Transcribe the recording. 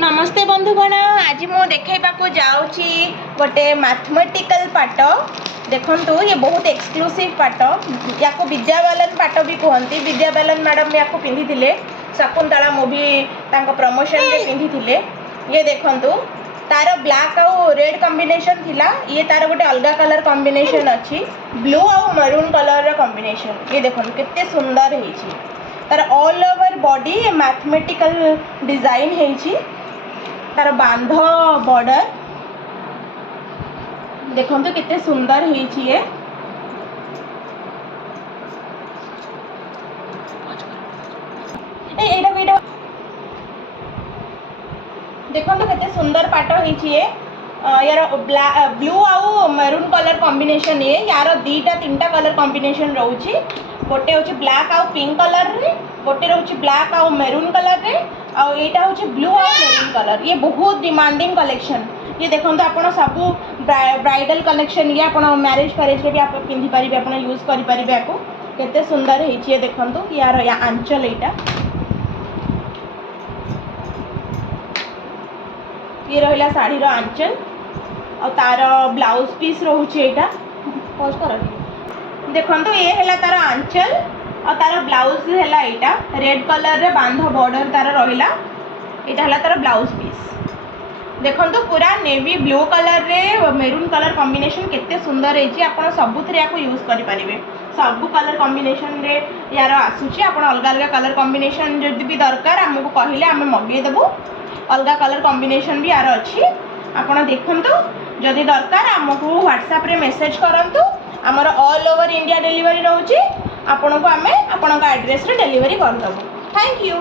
नमस्ते बंधुगण आज मु देखा जाऊँगी गोटे मैथमेटिकल पाट देखु ये बहुत एक्सक्लूसिव पाट या विद्या बालन पाट भी कहते। विद्या बालन मैडम या पिंधि शकुंतला मूवी प्रमोशन में पिंधि ये देखु तार ब्लैक आउ रेड कॉम्बिनेशन थिला ये तार गोटे अलग कलर कॉम्बिनेशन अच्छी ब्लू आउ मरून कलर कॉम्बिनेशन ये देखो केते सुंदर है तार all over body mathematical design है तार बांध बॉर्डर देखो केते सुंदर है देखो केते सुंदर पाट है यार ब्लू आउ मरून कलर कॉम्बिनेशन ये यार दीटा तीनटा कलर कॉम्बिनेशन रोची गोटे हूँ ब्लैक आउ पिंक कलर रे गोटे रोची ब्लैक आउ मेरून कलर रे आउ एटा हूँ ब्लू आउ मेरून कलर ये बहुत डिमांडिंग कलेक्शन ये देखो आप सब ब्राइडल कलेक्शन ये आप मैरिज फैरेज भी आप पिंधि पारे आप यूज करेंगे आपको केते सुंदर है देखो यार आंचल यहाँ ये रहा शाढ़ीर आंचल और तार ब्लाउज पीस रोचे यहाँ देखो ये है तार आंचल और तार ब्लाउज है यहाँ रेड कलर रे बांध बॉर्डर तार रहा यहाँ तार ब्लाउज पीस देखो पूरा नेवी ब्लू कलर रे मेरून कलर कॉम्बिनेशन केते सुंदर है आप सबुथ यूज करेंगे सब कलर कॉम्बिनेशन रे यार आसूची आप अलग अलग कलर कॉम्बिनेशन जब भी दरकार आमको कहले आम मगेदेबू अलग कलर कॉम्बिनेशन भी यार अच्छी आपड़ देखु जदि दरकार आमको व्हाट्सएप रे मेसेज करंतु आमर ऑल ओवर इंडिया डिलीवरी रोचे आपन को आमे आपन एड्रेस रे डिलीवरी कर देबू। Thank you.